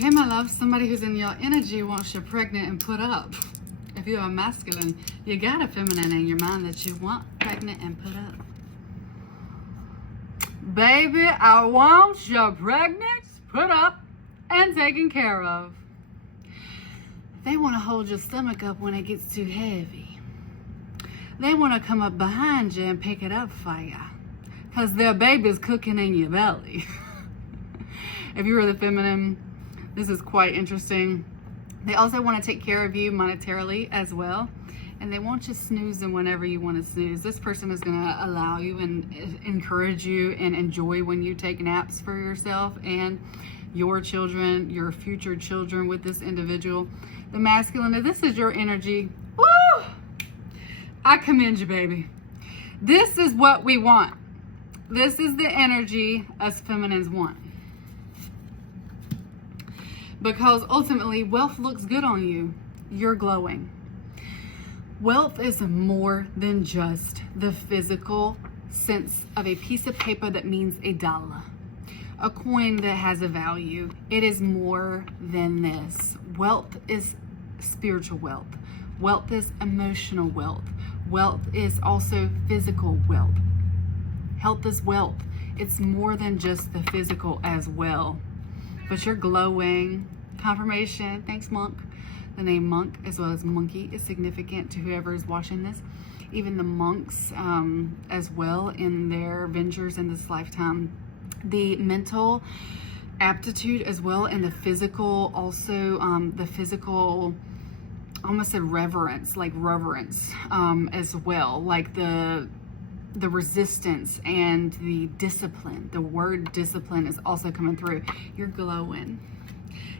Okay, my love, somebody who's in your energy wants you pregnant and put up. If you're a masculine, you got a feminine in your mind that you want pregnant and put up. Baby, I want you pregnant, put up, and taken care of. They want to hold your stomach up when it gets too heavy. They want to come up behind you and pick it up for you, because their baby's cooking in your belly. If you were the feminine, this is quite interesting. They also want to take care of you monetarily as well. And they want you snoozing whenever you want to snooze. This person is going to allow you and encourage you and enjoy when you take naps for yourself and your children, your future children with this individual. The masculine, if this is your energy, woo! I commend you, baby. This is what we want. This is the energy us feminines want. Because ultimately, wealth looks good on you. You're glowing. Wealth is more than just the physical sense of a piece of paper that means $1, a coin that has a value. It is more than this. Wealth is spiritual wealth. Wealth is emotional wealth. Wealth is also physical wealth. Health is wealth. It's more than just the physical as well. But you're glowing. Confirmation. Thanks, Monk. The name Monk as well as Monkey is significant to whoever is watching this. Even the monks as well in their ventures in this lifetime. The mental aptitude as well and the physical also, the physical, I almost said reverence, like reverence as well. Like the resistance and the discipline. The word discipline is also coming through. You're glowing.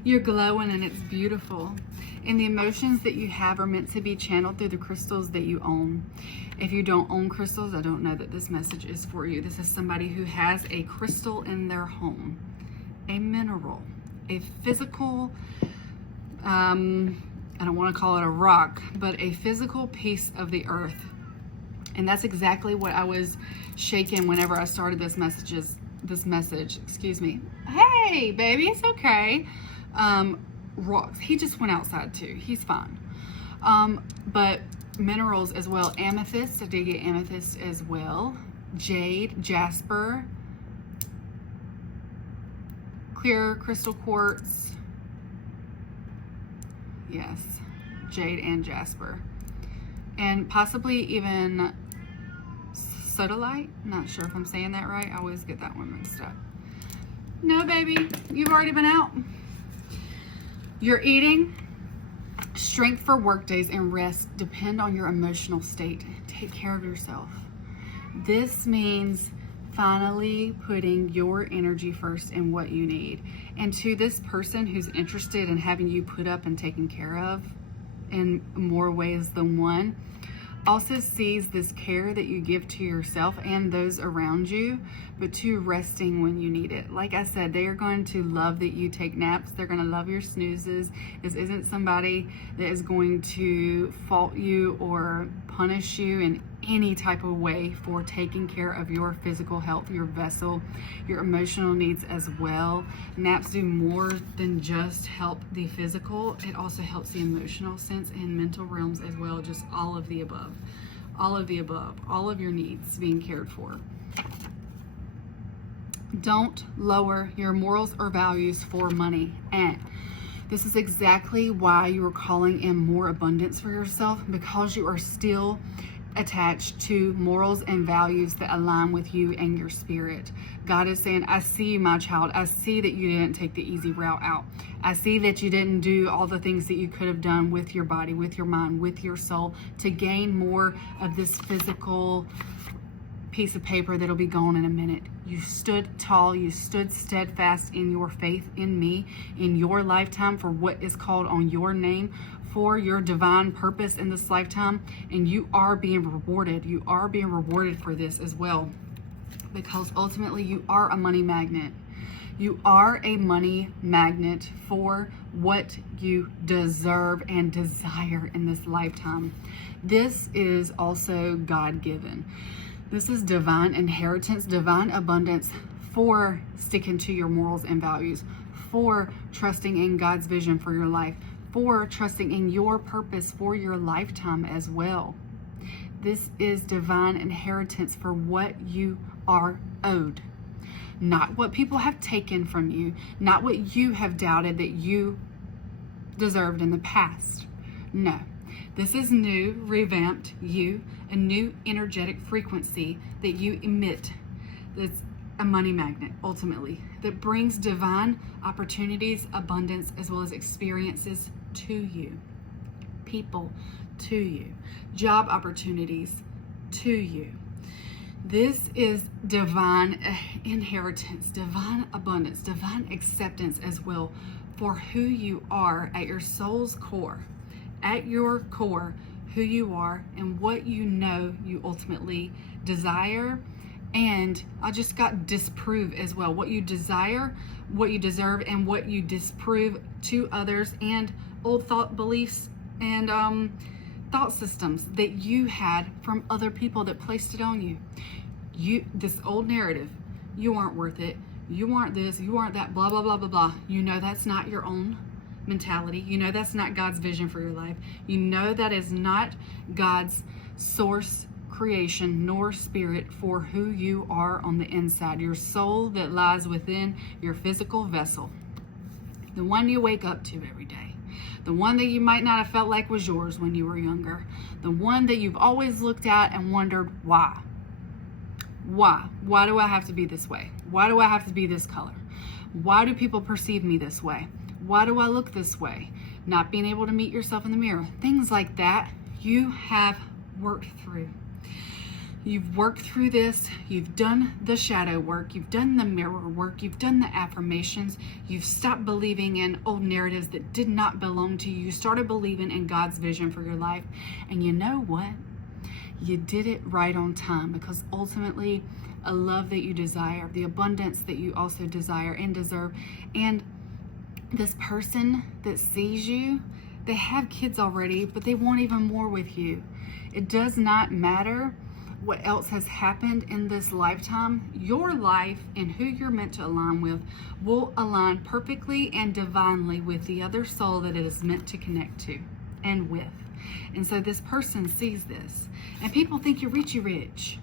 You're glowing and it's beautiful. And the emotions that you have are meant to be channeled through the crystals that you own. If you don't own crystals, I don't know that this message is for you. This is somebody who has a crystal in their home, a mineral, a physical, I don't want to call it a rock, but a physical piece of the earth. And that's exactly what I was shaking whenever I started this message, excuse me. Hey, baby, it's okay. Rocks. He just went outside too. He's fine. But minerals as well. Amethyst. I did get amethyst as well. Jade, jasper, clear crystal quartz. Yes, jade and jasper. And possibly even sodalite. Not sure if I'm saying that right. I always get that one mixed up. No, baby, you've already been out. You're eating. Strength for work days and rest depend on your emotional state. Take care of yourself. This means finally putting your energy first in what you need. And to this person who's interested in having you put up and taken care of in more ways than one, also sees this care that you give to yourself and those around you, but to resting when you need it. Like I said, they are going to love that you take naps. They're going to love your snoozes. This isn't somebody that is going to fault you or punish you in any type of way for taking care of your physical health, your vessel, your emotional needs as well. Naps do more than just help the physical. It also helps the emotional sense and mental realms as well. Just all of the above. All of the above. All of your needs being cared for. Don't lower your morals or values for money. And this is exactly why you are calling in more abundance for yourself, because you are still attached to morals and values that align with you and your spirit. God is saying, I see you, my child. I see that you didn't take the easy route out. I see that you didn't do all the things that you could have done with your body, with your mind, with your soul to gain more of this physical piece of paper that'll be gone in a minute. You stood tall, you stood steadfast in your faith in me, in your lifetime for what is called on your name, for your divine purpose in this lifetime, and you are being rewarded. You are being rewarded for this as well, because ultimately you are a money magnet. You are a money magnet for what you deserve and desire in this lifetime. This is also God-given. This is divine inheritance, divine abundance for sticking to your morals and values, for trusting in God's vision for your life, for trusting in your purpose for your lifetime as well. This is divine inheritance for what you are owed. Not what people have taken from you, not what you have doubted that you deserved in the past. No, this is new, revamped you, a new energetic frequency that you emit. That's a money magnet, ultimately, that brings divine opportunities, abundance, as well as experiences to you. People to you. Job opportunities to you. This is divine inheritance, divine abundance, divine acceptance as well for who you are at your soul's core. At your core, who you are and what you know you ultimately desire. And I just got disprove as well. What you desire, what you deserve, and what you disprove to others, and old thought beliefs and thought systems that you had from other people that placed it on you. This old narrative, you aren't worth it, you aren't this, you aren't that, blah, blah, blah, blah, blah. You know that's not your own mentality. You know that's not God's vision for your life. You know that is not God's source creation nor spirit for who you are on the inside. Your soul that lies within your physical vessel. The one you wake up to every day. The one that you might not have felt like was yours when you were younger. The one that you've always looked at and wondered, why? Why? Why do I have to be this way? Why do I have to be this color? Why do people perceive me this way? Why do I look this way? Not being able to meet yourself in the mirror. Things like that you have worked through. You've worked through this. You've done the shadow work. You've done the mirror work. You've done the affirmations. You've stopped believing in old narratives that did not belong to you. You started believing in God's vision for your life. And you know what? You did it right on time, because ultimately a love that you desire, the abundance that you also desire and deserve, and this person that sees you, they have kids already, but they want even more with you. It does not matter what else has happened in this lifetime. Your life and who you're meant to align with will align perfectly and divinely with the other soul that it is meant to connect to and with. And so this person sees this, and people think you're richy rich.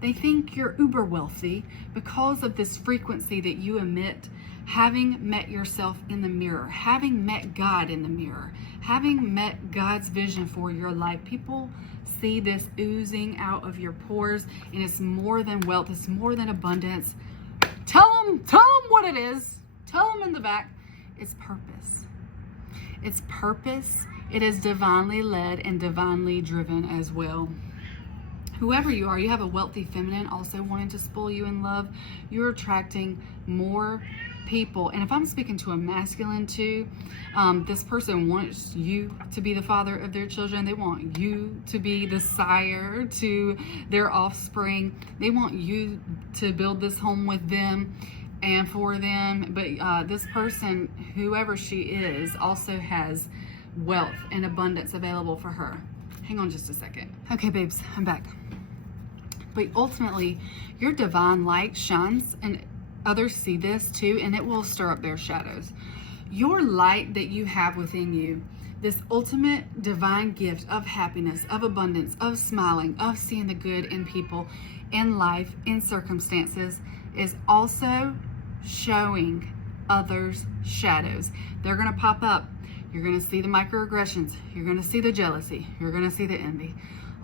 They think you're uber wealthy because of this frequency that you emit, having met yourself in the mirror, having met God in the mirror, having met God's vision for your life. People see this oozing out of your pores, and it's more than wealth, it's more than abundance. Tell them what it is. Tell them in the back. It's purpose. It's purpose. It is divinely led and divinely driven as well. Whoever you are, you have a wealthy feminine also wanting to spoil you in love. You're attracting more people. And if I'm speaking to a masculine too, this person wants you to be the father of their children. They want you to be the sire to their offspring. They want you to build this home with them and for them. But this person, whoever she is, also has wealth and abundance available for her. Hang on just a second. Okay, babes, I'm back. But ultimately, your divine light shines, and others see this too, and it will stir up their shadows. Your light that you have within you, this ultimate divine gift of happiness, of abundance, of smiling, of seeing the good in people, in life, in circumstances, is also showing others' shadows. They're going to pop up. You're going to see the microaggressions. You're going to see the jealousy. You're going to see the envy.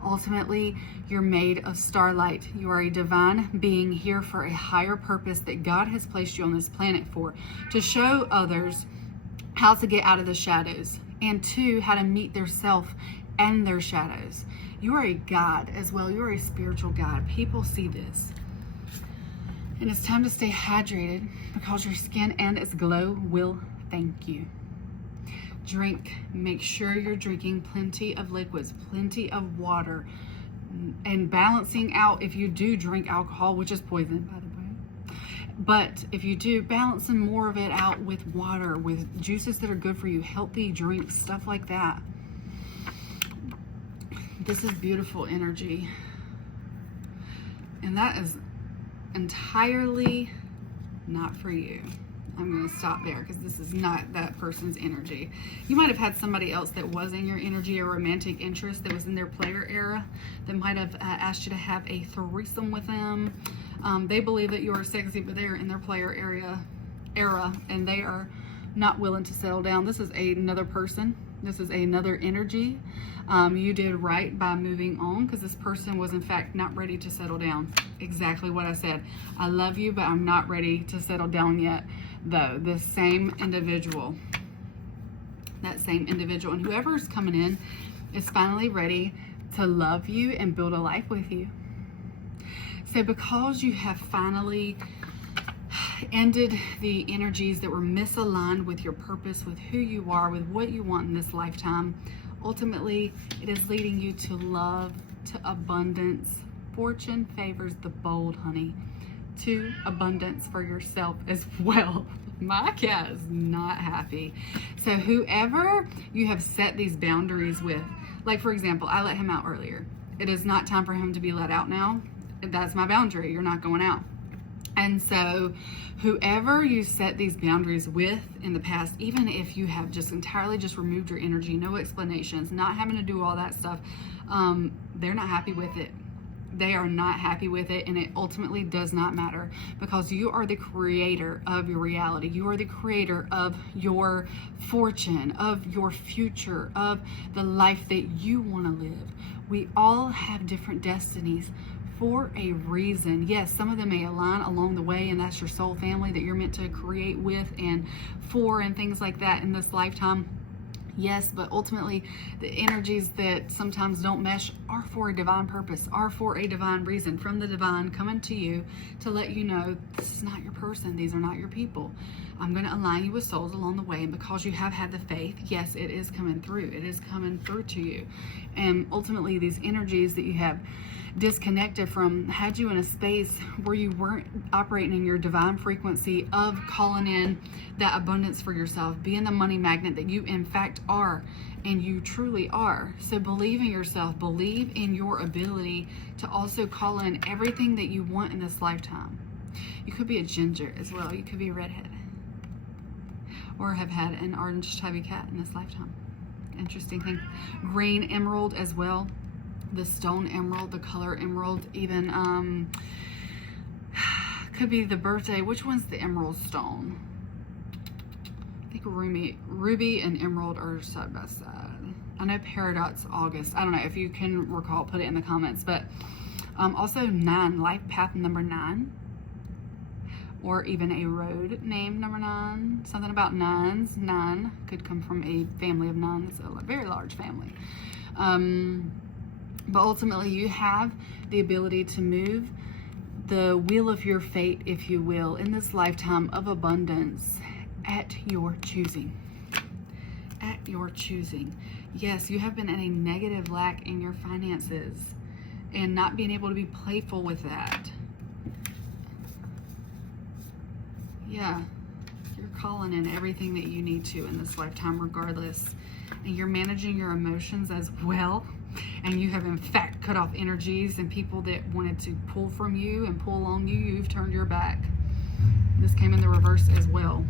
Ultimately, you're made of starlight. You are a divine being here for a higher purpose that God has placed you on this planet for, to show others how to get out of the shadows, and two, how to meet their self and their shadows. You are a God as well. You're a spiritual God. People see this. And it's time to stay hydrated, because your skin and its glow will thank you. Drink. Make sure you're drinking plenty of liquids, plenty of water, and balancing out if you do drink alcohol, which is poison, by the way. But if you do, balancing more of it out with water, with juices that are good for you, healthy drinks, stuff like that. This is beautiful energy. And that is entirely not for you. I'm going to stop there because this is not that person's energy. You might have had somebody else that was in your energy, a romantic interest that was in their player era, that might have asked you to have a threesome with them. They believe that you are sexy, but they are in their player era, and they are not willing to settle down. This is another person. This is another energy. You did right by moving on, because this person was in fact not ready to settle down. Exactly what I said. I love you, but I'm not ready to settle down yet. Though the same individual, that same individual, and whoever's coming in is finally ready to love you and build a life with you. So because you have finally ended the energies that were misaligned with your purpose, with who you are, with what you want in this lifetime, ultimately it is leading you to love, to abundance. Fortune favors the bold, honey. To abundance for yourself as well. My cat is not happy. So whoever you have set these boundaries with, like for example, I let him out earlier. It is not time for him to be let out now. That's my boundary. You're not going out. And so whoever you set these boundaries with in the past, even if you have just entirely just removed your energy, no explanations, not having to do all that stuff, they're not happy with it. They are not happy with it, and it ultimately does not matter, because you are the creator of your reality. You are the creator of your fortune, of your future, of the life that you want to live. We all have different destinies for a reason. Yes, some of them may align along the way, and that's your soul family that you're meant to create with and for and things like that in this lifetime. Yes, but ultimately the energies that sometimes don't mesh are for a divine purpose, are for a divine reason, from the divine coming to you to let you know this is not your person, these are not your people. I'm going to align you with souls along the way, and because you have had the faith, yes, it is coming through. It is coming through to you. And ultimately these energies that you have disconnected from had you in a space where you weren't operating in your divine frequency of calling in that abundance for yourself, being the money magnet that you in fact are, and you truly are. So believe in yourself, believe in your ability to also call in everything that you want in this lifetime. You could be a ginger as well. You could be a redhead, or have had an orange tabby cat in this lifetime. Interesting thing. Green emerald as well. The stone emerald, the color emerald, even could be the birthday. Which one's the emerald stone? I think ruby and emerald are side by side. I know Peridot's August. I don't know if you can recall, put it in the comments. But also 9, life path number 9, or even a road named number 9. Something about 9s. 9 could come from a family of 9. It's a very large family. But ultimately, you have the ability to move the wheel of your fate, if you will, in this lifetime of abundance at your choosing. At your choosing. Yes, you have been in a negative lack in your finances and not being able to be playful with that. Yeah, you're calling in everything that you need to in this lifetime regardless. And you're managing your emotions as well. And you have in fact cut off energies and people that wanted to pull from you and pull on you. You've turned your back. This came in the reverse as well.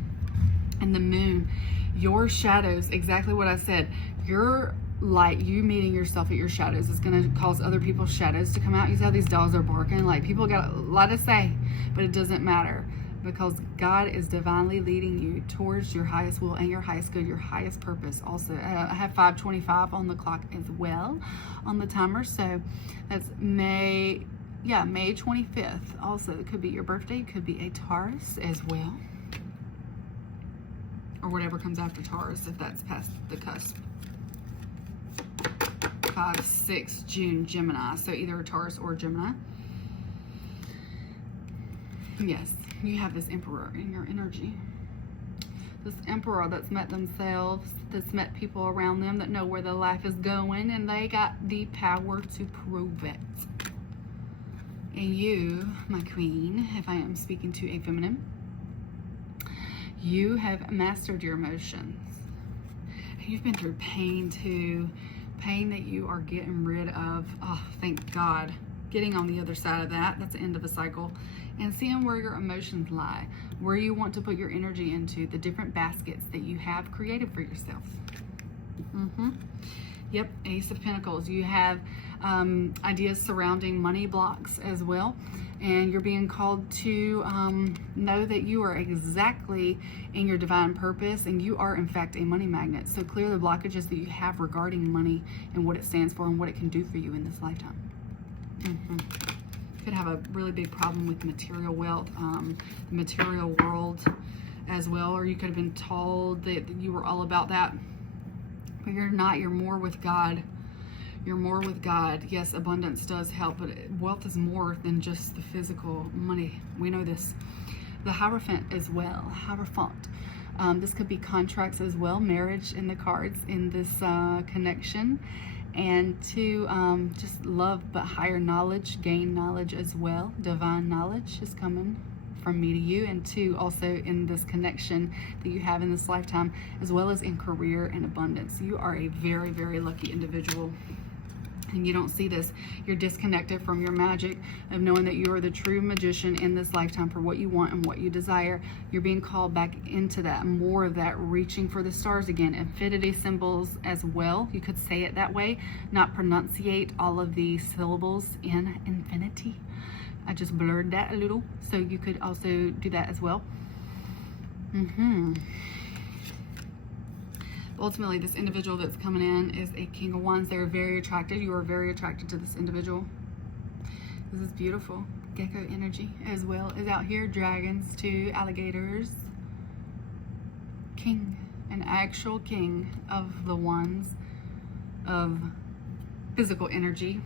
And the moon, your shadows, exactly what I said. Your light, you meeting yourself at your shadows, is going to cause other people's shadows to come out. You see how these dogs are barking? Like, people got a lot to say, but it doesn't matter, because God is divinely leading you towards your highest will and your highest good, your highest purpose. Also, I have 5:25 on the clock as well on the timer. So that's May 25th. Also, it could be your birthday. It could be a Taurus as well, or whatever comes after Taurus, if that's past the cusp. 5/6 June, Gemini. So either a Taurus or Gemini. Yes, you have this emperor in your energy. This emperor that's met themselves, that's met people around them that know where their life is going, and they got the power to prove it. And you, my queen, if I am speaking to a feminine, you have mastered your emotions. You've been through pain too, pain that you are getting rid of. Oh, thank God. Getting on the other side of that. That's the end of a cycle. and seeing where your emotions lie, where you want to put your energy into, the different baskets that you have created for yourself. Yep, Ace of Pentacles. You have ideas surrounding money blocks as well. And you're being called to know that you are exactly in your divine purpose, and you are in fact a money magnet. So clear the blockages that you have regarding money and what it stands for and what it can do for you in this lifetime. Could have a really big problem with material wealth, the material world as well, or you could have been told that you were all about that, but you're not. You're more with God. You're more with God. Yes, abundance does help, but wealth is more than just the physical money. We know this. The Hierophant as well. Hierophant. This could be contracts as well, marriage in the cards in this connection. And to just love, but higher knowledge, gain knowledge as well. Divine knowledge is coming from me to you, and two, also in this connection that you have in this lifetime, as well as in career and abundance. You are a very, very lucky individual. And you don't see this. You're disconnected from your magic of knowing that you are the true magician in this lifetime for what you want and what you desire. You're being called back into that, more of that reaching for the stars again. Infinity symbols as well. You could say it that way, not pronunciate all of the syllables in infinity. I just blurred that a little, so you could also do that as well. Ultimately, this individual that's coming in is a King of Wands. They're very attracted. You are very attracted to this individual. This is beautiful. Gecko energy as well is out here. Dragons too, alligators. King, an actual king of the wands of physical energy.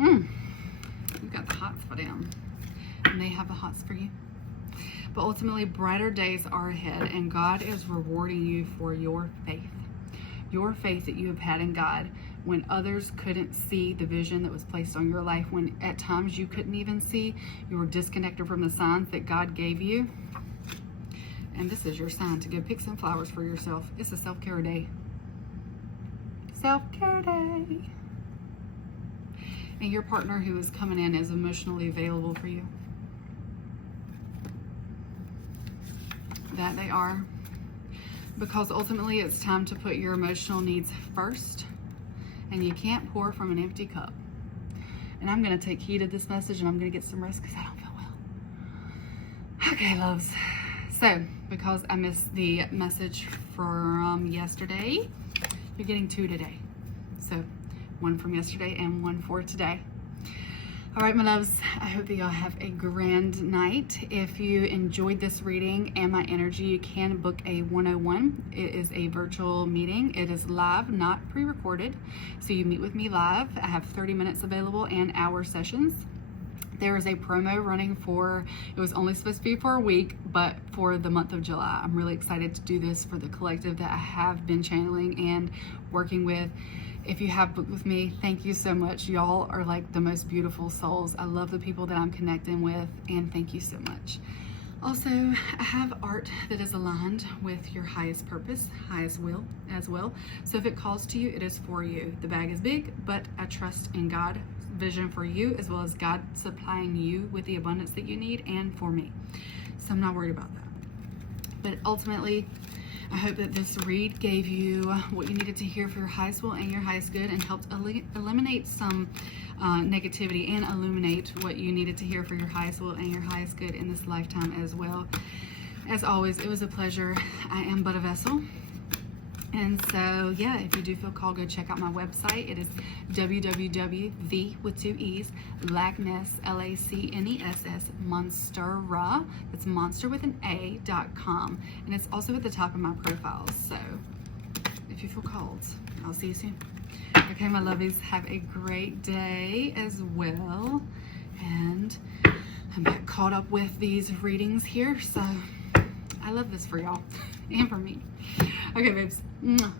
You got the hots for them, and they have the hots for you. But ultimately, brighter days are ahead, and God is rewarding you for your faith. Your faith that you have had in God when others couldn't see the vision that was placed on your life, when at times you couldn't even see, you were disconnected from the signs that God gave you. And this is your sign to go pick some flowers for yourself. It's a self-care day. Self-care day. And your partner who is coming in is emotionally available for you. That they are, because ultimately it's time to put your emotional needs first, and you can't pour from an empty cup. And I'm going to take heed of this message, and I'm going to get some rest because I don't feel well. Okay, loves. So because I missed the message from yesterday, you're getting two today. So one from yesterday and one for today. All right, my loves, I hope that y'all have a grand night. If you enjoyed this reading and my energy, you can book a 101. It is a virtual meeting. It is live, not pre-recorded. So you meet with me live. I have 30 minutes available and hour sessions. There is a promo running for, it was only supposed to be for a week, but for the month of July. I'm really excited to do this for the collective that I have been channeling and working with. If you have booked with me, thank you so much. Y'all are like the most beautiful souls. I love the people that I'm connecting with, and thank you so much. Also, I have art that is aligned with your highest purpose, highest will as well. So if it calls to you, it is for you. The bag is big, but I trust in God's vision for you, as well as God supplying you with the abundance that you need, and for me. So I'm not worried about that. But ultimately, I hope that this read gave you what you needed to hear for your highest will and your highest good, and helped eliminate some negativity and illuminate what you needed to hear for your highest will and your highest good in this lifetime as well. As always, it was a pleasure. I am but a vessel. And so, yeah, if you do feel called, go check out my website. It is www.the with two E's, Lacness, Lacness, Monstera. It's monster with an A.com. And it's also at the top of my profile. So if you feel called, I'll see you soon. Okay, my lovies, have a great day as well. And I'm back caught up with these readings here. So I love this for y'all and for me. Okay, babes. Mwah.